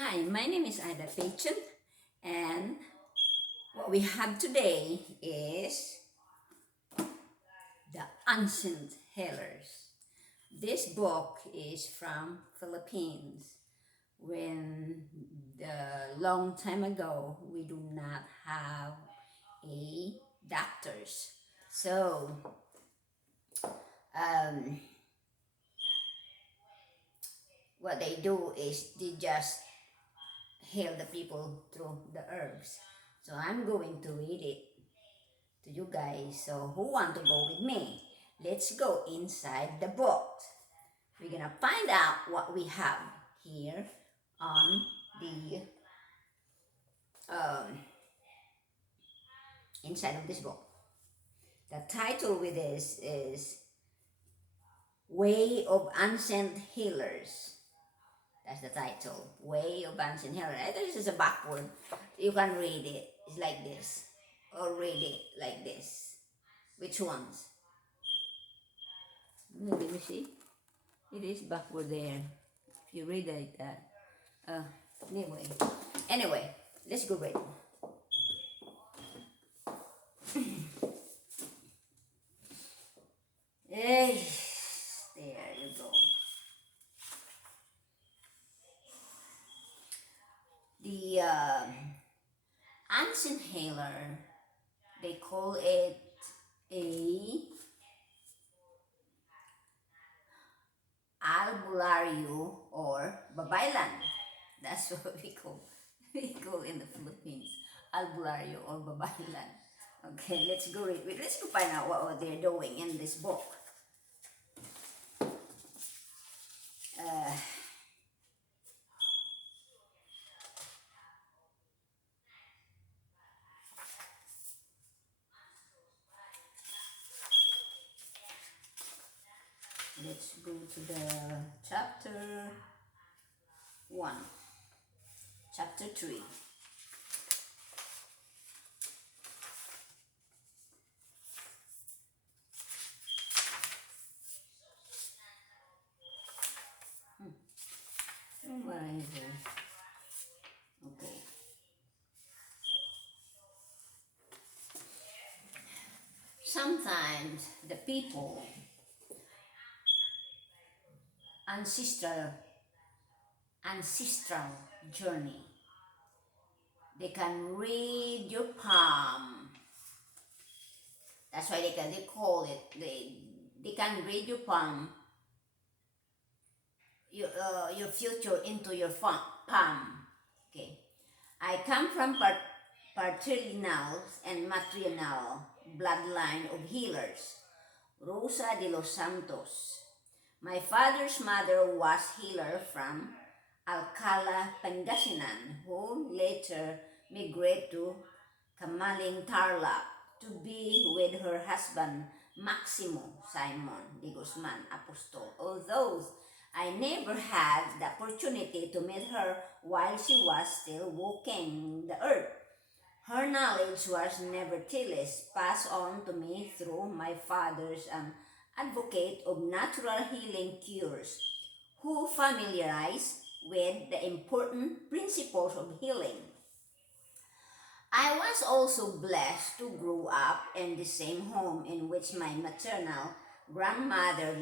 Hi, my name is Ida Payton, and what we have today is The Ancient Healers. This book is from Philippines. When the long time ago, we do not have a doctors. So, um, what they do is they just heal the people through the herbs. So I'm going to read it to you guys. So who want to go with me? Let's go inside the book. We're gonna find out what we have here on the um, inside of this book. The title with this is Way of Ancient Healers. That's the title. Way of Ancient Healers. I thought this is a backward. You can read it. It's like this. Or read it like this. Which ones? Let me see. It is backward there. If you read it like that. Uh, anyway, let's go read. Hey, there you go. The ants inhaler, they call it a albulario or babaylan. That's what we call in the Philippines, albulario or babaylan. Okay, let's go read. Let's go find out what they're doing in this book. Uh, let's go to the chapter 1, chapter 3. Where is it? Okay. Sometimes the people ancestral ancestral journey, they can read your palm. That's why they call it they can read your palm, your future into your palm. Okay. I come from patrilineal and maternal bloodline of healers. Rosa de los Santos. My father's mother was healer from Alcala, Pangasinan, who later migrated to Kamaling Tarlac to be with her husband Maximo Simon de Guzman Apostol. Although I never had the opportunity to meet her while she was still walking the earth, her knowledge was nevertheless passed on to me through my father's advocate of natural healing cures, who familiarized with the important principles of healing. I was also blessed to grow up in the same home in which my maternal grandmother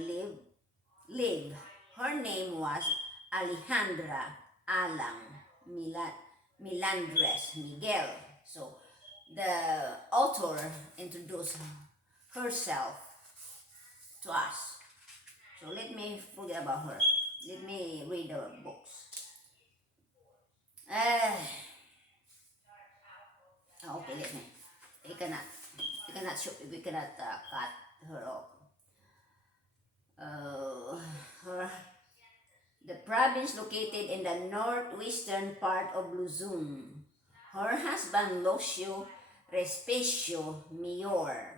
lived. Her name was Alejandra Alang Milandres Miguel. So the author introduced herself to us. So let me forget about her. Let me read the books. Uh, okay, let me. We cannot cut her off. Uh, her, the province located in the northwestern part of Luzon. Her husband Lucio Respecio Mayor.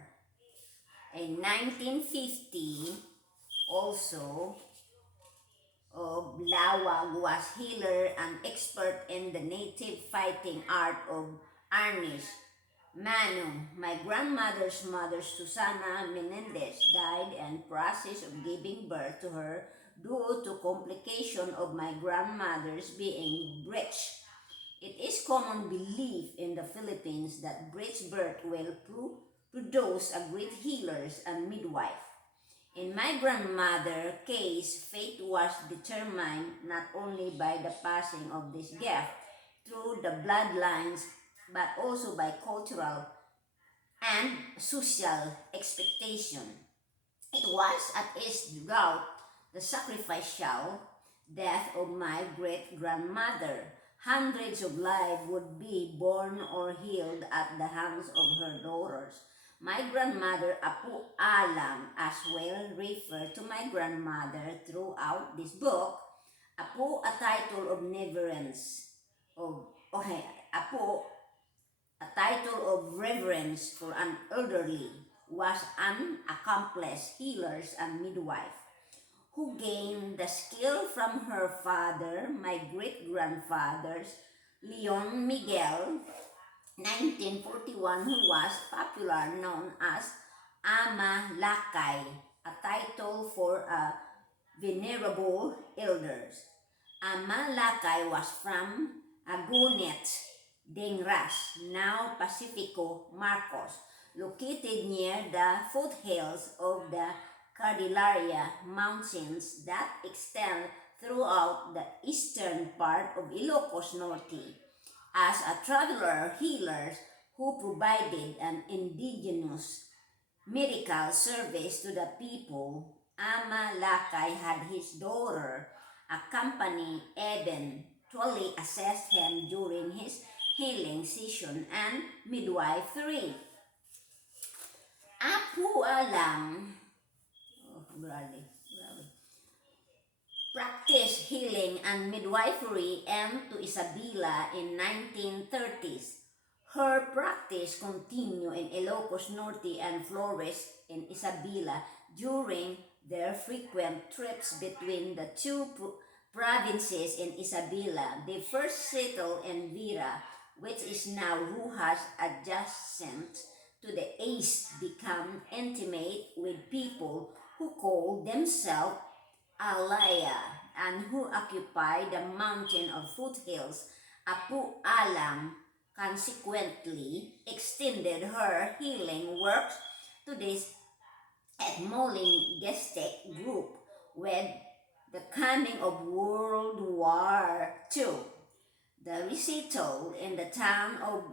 In 1950, also, Blawag was healer and expert in the native fighting art of Arnis Manu. My grandmother's mother, Susana Menendez, died in process of giving birth to her due to complication of my grandmother's being breech. It is common belief in the Philippines that breech birth will produce a great healers and midwife. In my grandmother's case, fate was determined not only by the passing of this gift through the bloodlines but also by cultural and social expectation. It was at its root the sacrificial death of my great grandmother. Hundreds of lives would be born or healed at the hands of her daughters. My grandmother Apu Alam as well referred to my grandmother throughout this book. Apu, a title of reverence, okay, Apu, a title of reverence for an elderly, was an accomplished healer and midwife who gained the skill from her father, my great-grandfather's Leon Miguel, 1941, who was popular known as Ama Lakay, a title for a venerable elders. Ama Lakay was from Agunet, Dengras, now Pacifico, Marcos, located near the foothills of the Cordillera Mountains that extend throughout the eastern part of Ilocos Norte. As a traveler healer who provided an indigenous medical service to the people, Ama Lakay had his daughter accompany eventually assist him during his healing session and midwifery. Apo Alam practiced healing and midwifery to Isabela in 1930s. Her practice continued in Ilocos Norte and flourished in Isabela during their frequent trips between the two provinces in Isabela. They first settled in Vera, which is now Ruhas adjacent to the east, become intimate with people who call themselves Alaya and who occupy the mountain of foothills. Apu Alam consequently extended her healing works to this ethmolinguistic group with the coming of World War II. The resettled in the town of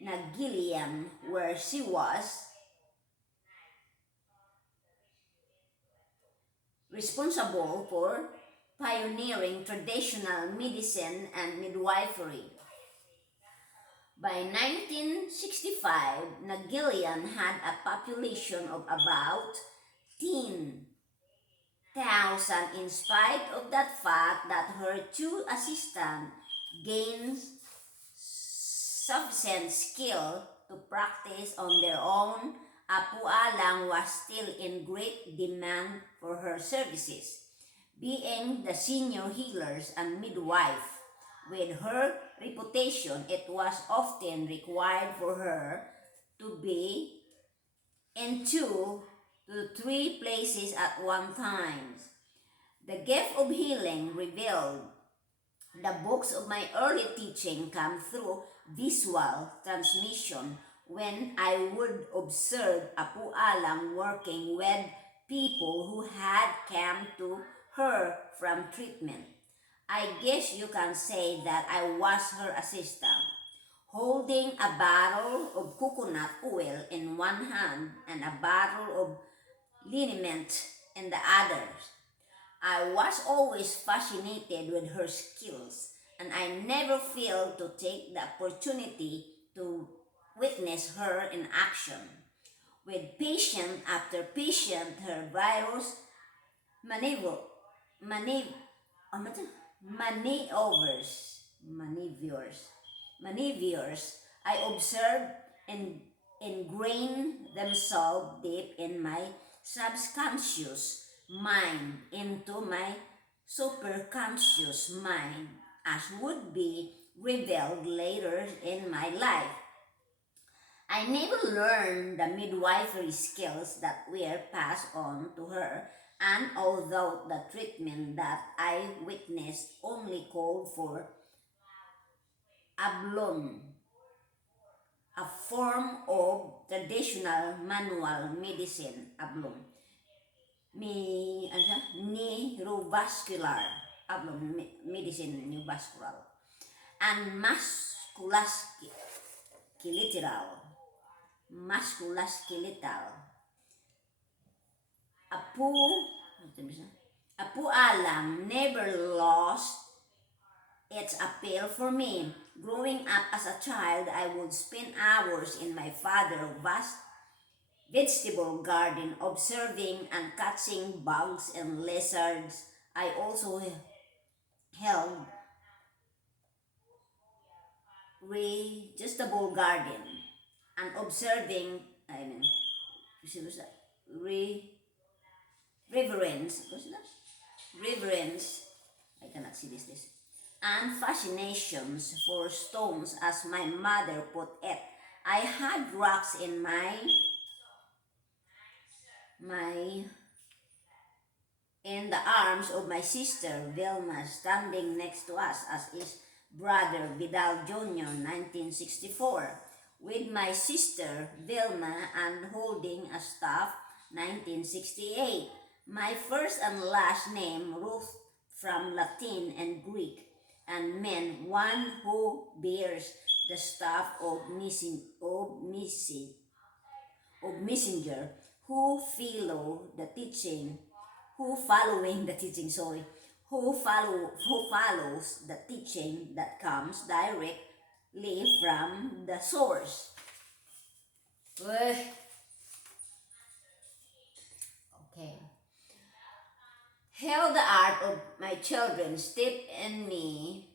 Nagilian, where she was responsible for pioneering traditional medicine and midwifery. By 1965, Nagilian had a population of about 10,000 in spite of that fact that her two assistants gained sufficient skill to practice on their own. Apu Alang was still in great demand for her services, being the senior healers and midwife. With her reputation, it was often required for her to be in 2 to 3 places at one time. The gift of healing revealed. The books of my early teaching come through visual transmission when I would observe Apu Alang working with people who had come to her from treatment. I guess you can say that I was her assistant, holding a bottle of coconut oil in one hand and a bottle of liniment in the other. I was always fascinated with her skills, and I never failed to take the opportunity to witness her in action. With patient after patient, her virus maneuver, maneuver, maneuvers, maneuvers, I observed and ingrain themselves deep in my subconscious mind into my superconscious mind, as would be revealed later in my life. I never learned the midwifery skills that were passed on to her And although the treatment that I witnessed only called for ablon, a form of traditional manual medicine, ablon, neurovascular, ablon, medicine neurovascular, and musculoskeletal. Apu, Apu Alam never lost its appeal for me. Growing up as a child, I would spend hours in my father's vast vegetable garden observing and catching bugs and lizards. I also held vegetable garden and observing, re, reverence, reverence, I cannot see this, and fascinations for stones, as my mother put it. I had rocks in my in the arms of my sister Vilma, standing next to us as his brother Vidal Jr. 1964, with my sister Vilma and holding a staff 1968. My first and last name, Ruth, from Latin and Greek, and meant one who bears the staff of messenger, who follow the teaching, who following the teaching, sorry, who follows the teaching that comes directly from the source. Okay. Held the art of my children steeped in me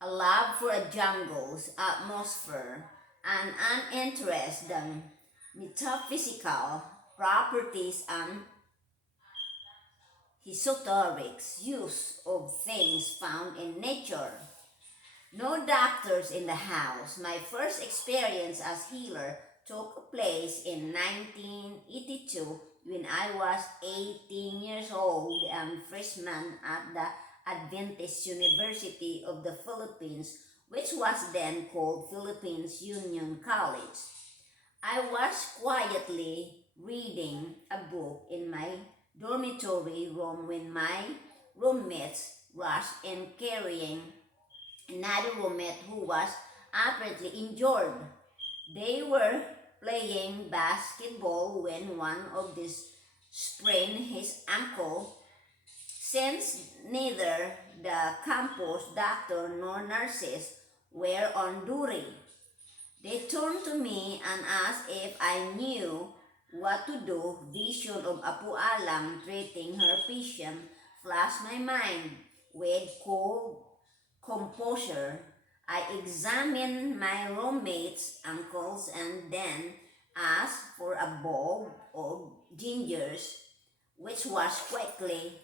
a love for a jungle's atmosphere and an interest in metaphysical properties and esoteric use of things found in nature. No doctors in the house. My first experience as healer took place in 1982 when I was 18 years old and freshman at the Adventist University of the Philippines, which was then called Philippines Union College. I was quietly reading a book in my dormitory room when my roommates rushed in carrying another roommate who was apparently injured. They were playing basketball when one of these sprained his ankle. Since neither the campus doctor nor nurses were on duty, they turned to me and asked if I knew what to do. Vision of Apu Alam treating her patient flashed my mind. With cold composure, I examined my roommate's ankles and then asked for a bowl of gingers, which was quickly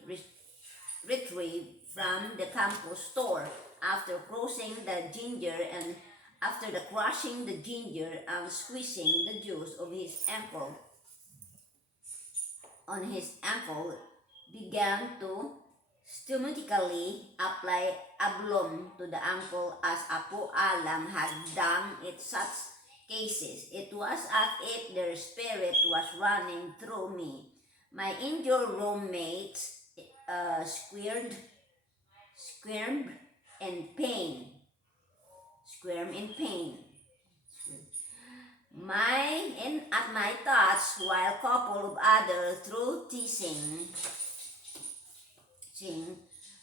retrieved from the campus store. After the crushing the ginger and squeezing the juice of his ankle on his ankle, began to systematically apply ablum to the ankle as Apo Alam had done in such cases. It was as if their spirit was running through me. My injured roommates squirmed in pain. Squirm in pain. At my thoughts, while a couple of others through teasing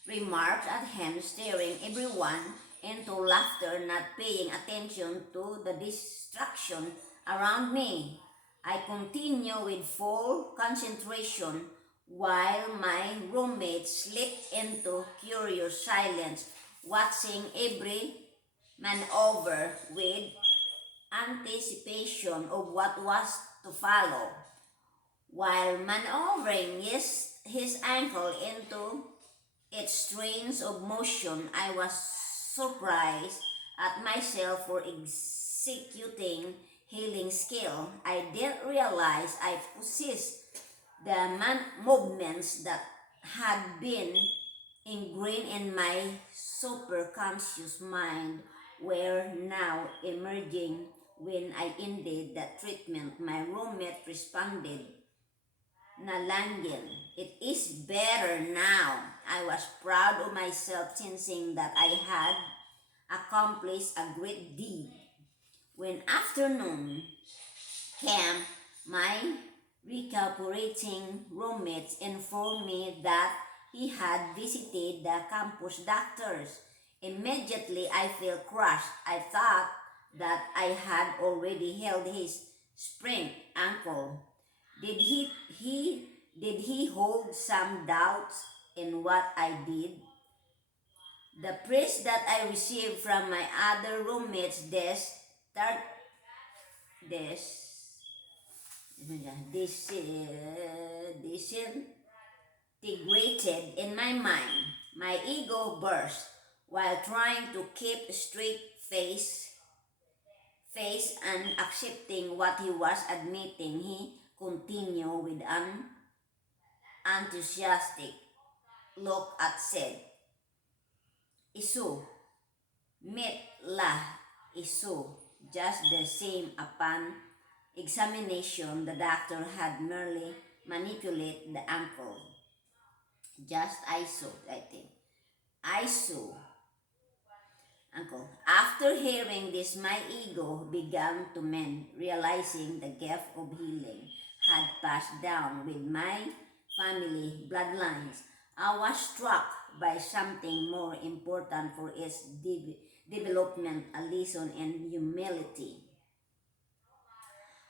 remarks at him, staring everyone into laughter, not paying attention to the distraction around me. I continue with full concentration while my roommate slipped into curious silence, watching every maneuver with anticipation of what was to follow. While maneuvering his ankle into its strange of motion, I was surprised at myself for executing healing skill. I didn't realize I possessed The movements that had been ingrained in my superconscious mind were now emerging. When I ended the treatment, my roommate responded, "Nalangin, it is better now." I was proud of myself, sensing that I had accomplished a great deed. When afternoon came, my recuperating roommates informed me that he had visited the campus doctors. Immediately, I felt crushed. I thought that I had already held his sprained ankle. Did he hold some doubts in what I did? The praise that I received from my other roommates start this disintegrated in my mind. My ego burst while trying to keep a straight face and accepting what he was admitting. He continued with an enthusiastic look at said, "Isu, meet lah, Isu." Just the same, upon examination, the doctor had merely manipulated the ankle. Just ISO, I think. ISO, ankle. After hearing this, my ego began to mend, realizing the gift of healing had passed down with my family bloodlines. I was struck by something more important for its development, a lesson in humility.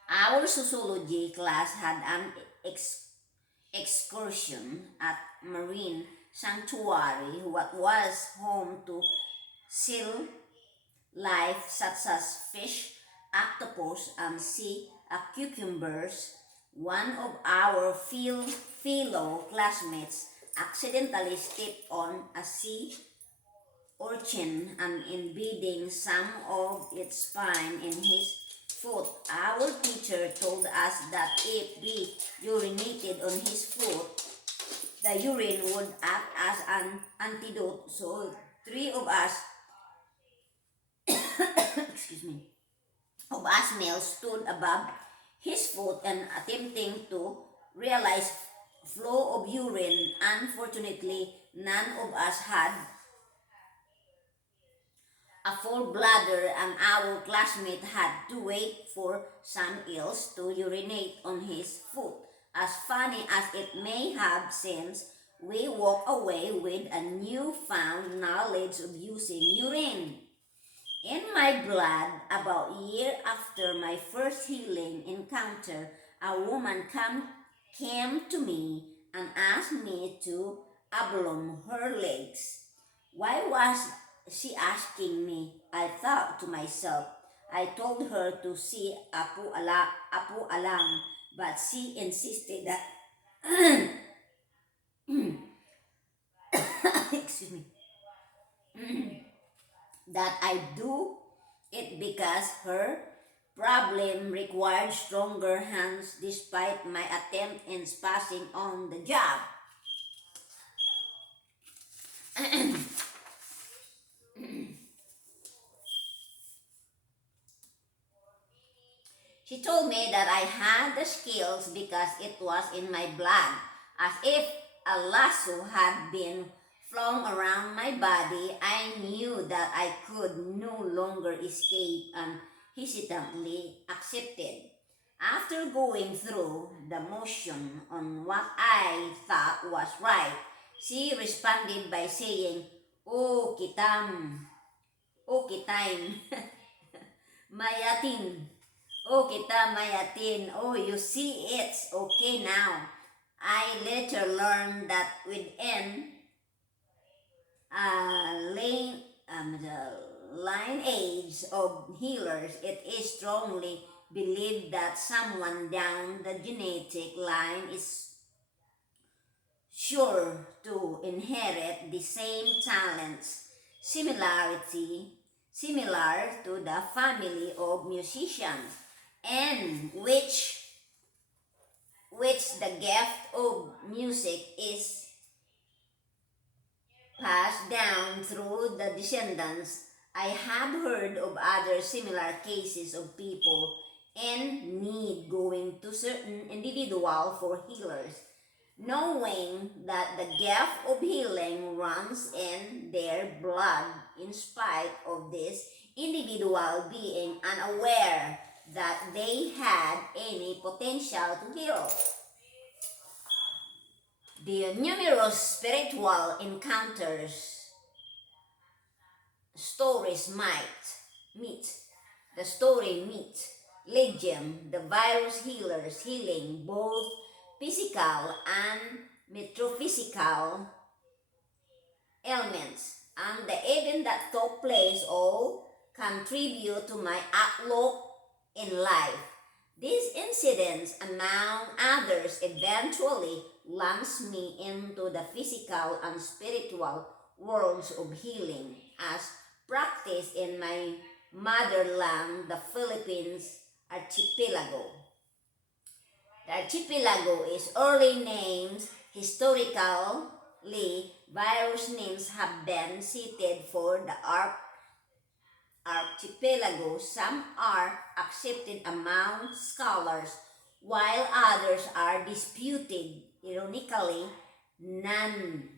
Our sociology class had an excursion at marine sanctuary, what was home to seal life such as fish, octopus, and sea cucumbers. One of our fellow classmates accidentally stepped on a sea urchin and embedding some of its spine in his foot. Our teacher told us that if we urinated on his foot, the urine would act as an antidote. So three of us, excuse me, of us males stood above his foot and attempting to realize flow of urine. Unfortunately, none of us had a full bladder, and our classmate had to wait for some else to urinate on his foot. As funny as it may have seemed, we walked away with a newfound knowledge of using urine. In my blood, about a year after my first healing encounter, a woman came to me and asked me to oblong her legs. Why was she asking me? I thought to myself. I told her to see Apu Alang, but she insisted that excuse me, that I do it because her problem required stronger hands despite my attempt in passing on the job. She told me that I had the skills because it was in my blood, as if a lasso had been flung around my body. I knew that I could no longer escape and hesitantly accepted. After going through the motion on what I thought was right, she responded by saying, "Oh, oh, kitain, mayatin. Oh, kita mayatin. Oh, you see, it's okay now." I later learned that within the lineage of healers, it is strongly believed that someone down the genetic line is sure to inherit the same talents, similar to the family of musicians, and which the gift of music is passed down through the descendants. I have heard of other similar cases of people in need going to certain individual for healers, knowing that the gift of healing runs in their blood in spite of this individual being unaware that they had any potential to heal. The numerous spiritual encounters stories meet the story meet legend, the virus healers healing both physical and metaphysical ailments, and the event that took place all contribute to my outlook in life. These incidents, among others, eventually launched me into the physical and spiritual worlds of healing as practiced in my motherland, the Philippines Archipelago. The archipelago is early names. Historically, various names have been cited for the archipelago. Some are accepted among scholars, while others are disputed. Ironically, none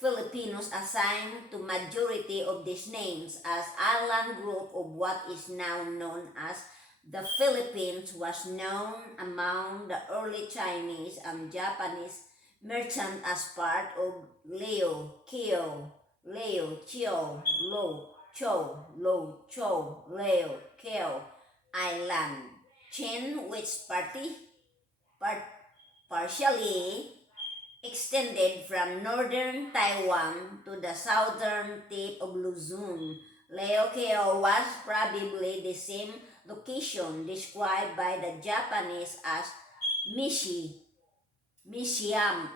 Filipinos assigned to majority of these names as island group of what is now known as the Philippines was known among the early Chinese and Japanese merchants as part of Leo, Kyo, Leo, Chio, Lo, Cho, Lo, Cho, Leo, Kyo Island chain, which partially extended from northern Taiwan to the southern tip of Luzon. Leokeo was probably the same location described by the Japanese as Mishi, Mishiyama.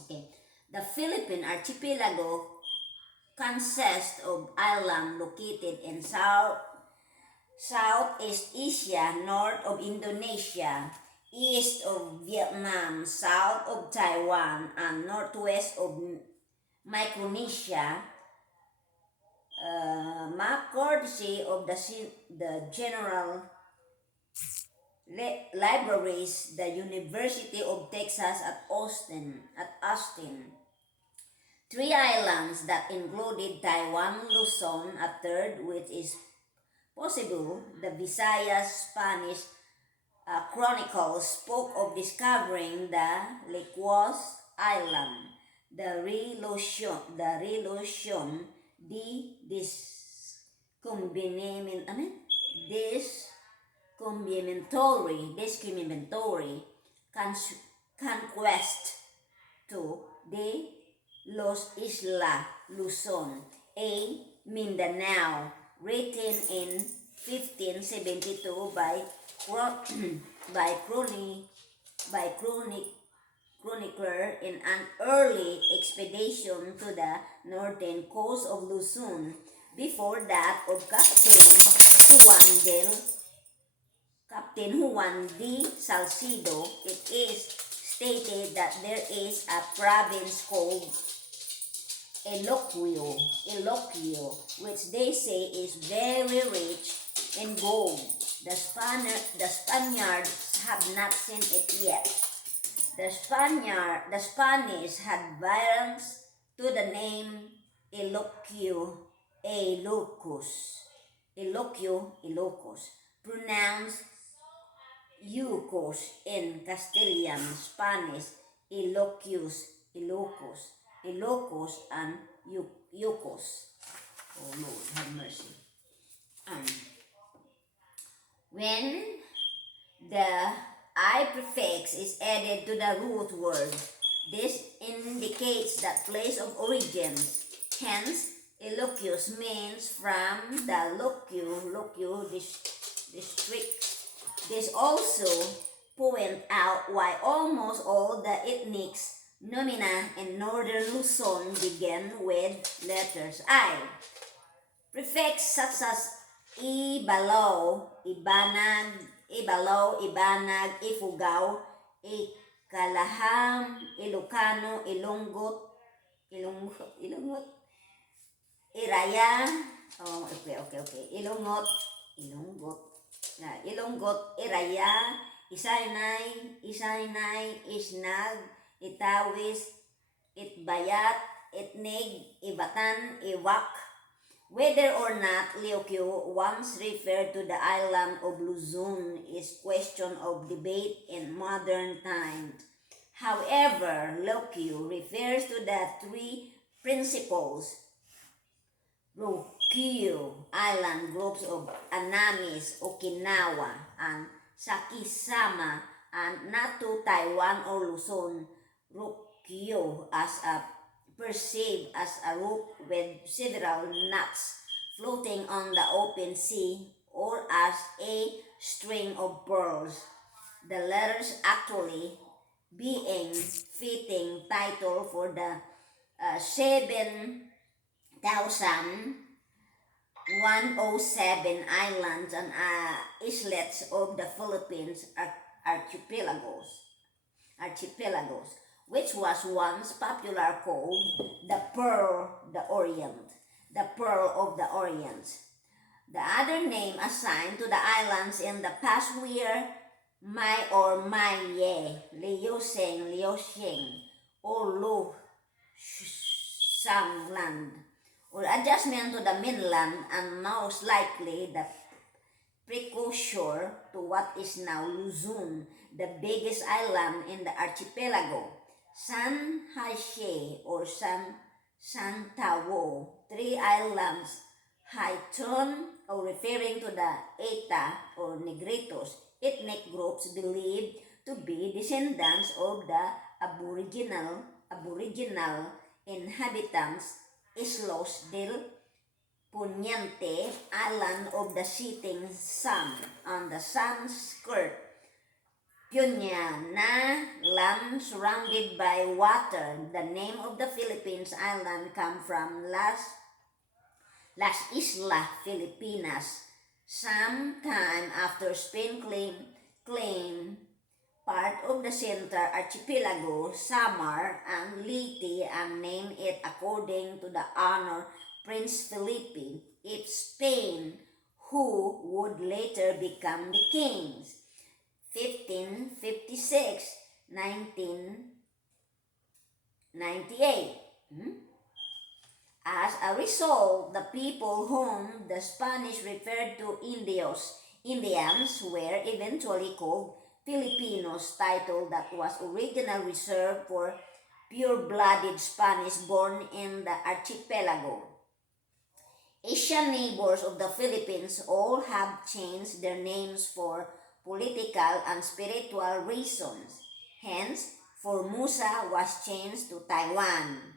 Okay. The Philippine Archipelago consists of islands located in Southeast Asia, north of Indonesia, east of Vietnam, south of Taiwan, and northwest of Micronesia, courtesy of the General Libraries, the University of Texas at Austin. Three islands that included Taiwan, Luzon, a third which is possible. The Visayas Spanish Chronicles spoke of discovering the Liquos Island, the Revolution, discriminatory conquest to the Los Isla Luzon, a Mindanao, written in 1572 by chronicler in an early expedition to the northern coast of Luzon, before that of Captain Juan D. Salcido. It is stated that there is a province called Ilocos, which they say is very rich in gold. The Spaniards have not seen it yet. The Spanish had variants to the name Ilocos, pronounced Yucos in Castilian Spanish, Ilocos, and Yucos. Oh Lord, have mercy. When the I prefix is added to the root word, this indicates that place of origin. Hence, Ilocos means from the Locio district. This also point out why almost all the ethnic nomina in northern Luzon begin with letters I. Prefix such as Ibanag, Ifugao, Ikalaham, Ilocano, Ilungot, Iraya, Ilunggot, Iraya, Isaynay, Isnag, Itawis, Itbayat, Itnig, Ibatan, Iwak. Whether or not Liuqiu once referred to the island of Luzon is question of debate in modern times. However, Liuqiu refers to the three principles Ryukyu island groups of Anamis, Okinawa, and Sakisama, and not to Taiwan or Luzon. Ryukyu as a perceived as a rope with several knots floating on the open sea or as a string of pearls. The letters actually being fitting title for the 7,107 islands and islets of the Philippines archipelagos, which was once popular called the Pearl of the Orient. The other name assigned to the islands in the past were Mai or Mai Ye, Liusheng, or Lu Shangland, or adjustment to the mainland and most likely the precursor to what is now Luzon, the biggest island in the archipelago. San Haishe or San Tao, three islands, Haiton, or referring to the Eta or Negritos, ethnic groups believed to be descendants of the aboriginal inhabitants, Islos del Poniente, island of the setting sun, on the sun's skirt, Pyongyana, land surrounded by water. The name of the Philippines island comes from Las Islas Filipinas. Sometime after Spain claimed part of the Central Archipelago, Samar and Leyte, and named it according to the honor Prince Felipe, it's Spain who would later become the kings. 1556, 1998. As a result, the people whom the Spanish referred to Indians were eventually called Filipinos, title that was originally reserved for pure-blooded Spanish born in the archipelago. Asian neighbors of the Philippines all have changed their names for political and spiritual reasons. Hence, Formosa was changed to Taiwan.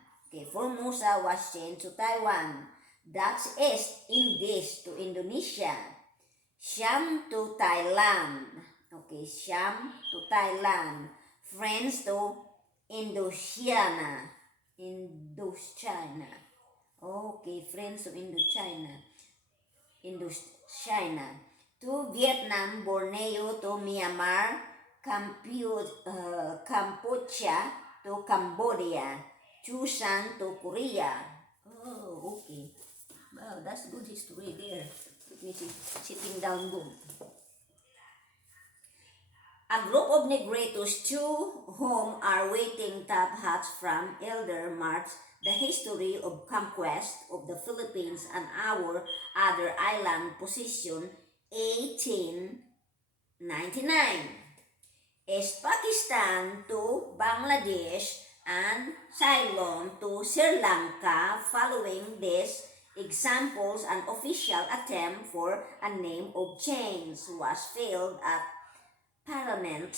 Formosa was changed to Taiwan. That's East Indies to Indonesia. Siam to Thailand. Siam to Thailand. Friends to Indochina. Friends to Indochina. To Vietnam, Borneo to Myanmar, Cambodia to Cambodia, Chusan to Korea. Wow, that's good history there. Let me see, sitting down good. A group of Negritos to whom are waiting top hats from Elder marks the history of conquest of the Philippines and our other island position 1899. East Pakistan to Bangladesh and Ceylon to Sri Lanka. Following these examples, an official attempt for a name of change was failed at parliamentary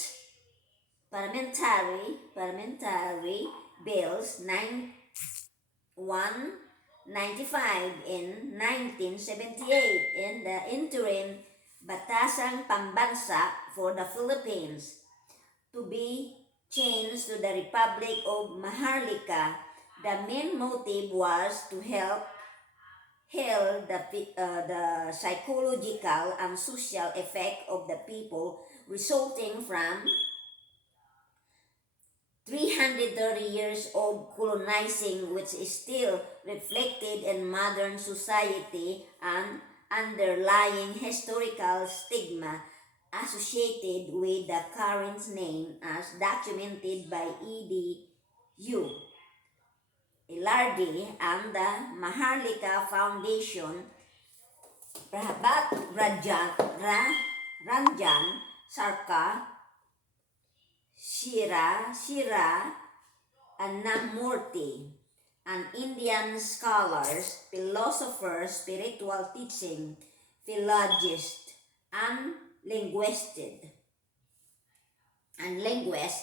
bills 195 in 1978 in the interim Batasang Pambansa for the Philippines to be changed to the Republic of Maharlika. The main motive was to help held the psychological and social effect of the people resulting from 330 years of colonizing, which is still reflected in modern society and underlying historical stigma associated with the current name, as documented by E.D.U. Ilardi and the Maharlika Foundation. Prabhat Ranjan Sarkar Shira Annamurti, an Indian scholars, philosopher, spiritual teaching, philologist, and linguist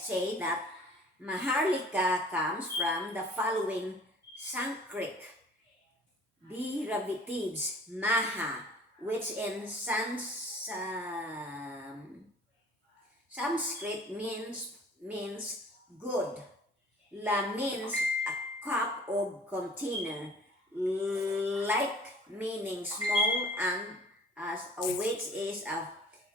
say that Maharlika comes from the following Sanskrit derivatives: Maha, which in Sanskrit means good. La means a cup or container, like meaning small, and as a which is a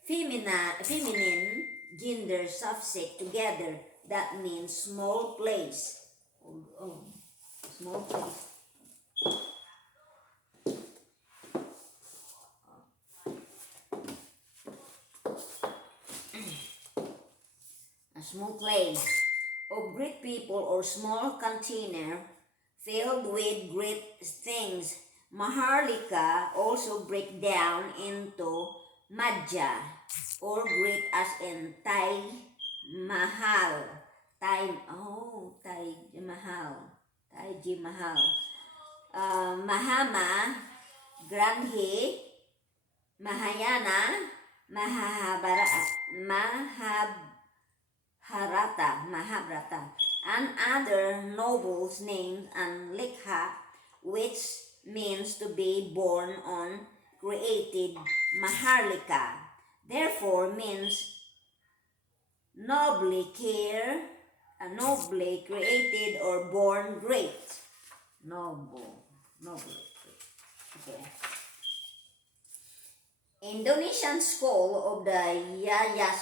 feminine gender suffix together, that means small place. Oh, small place. A small place of great people or small container filled with great things. Maharlika also break down into Madhya or great, as in Taj Mahal. Taj Mahal. Mahama, Grandhi, Mahayana, Mahabharata, and other nobles named, and Likha, which means to be born on, created Maharlika. Therefore means nobly created or born great. Noble. Okay. Indonesian school of the Yayasan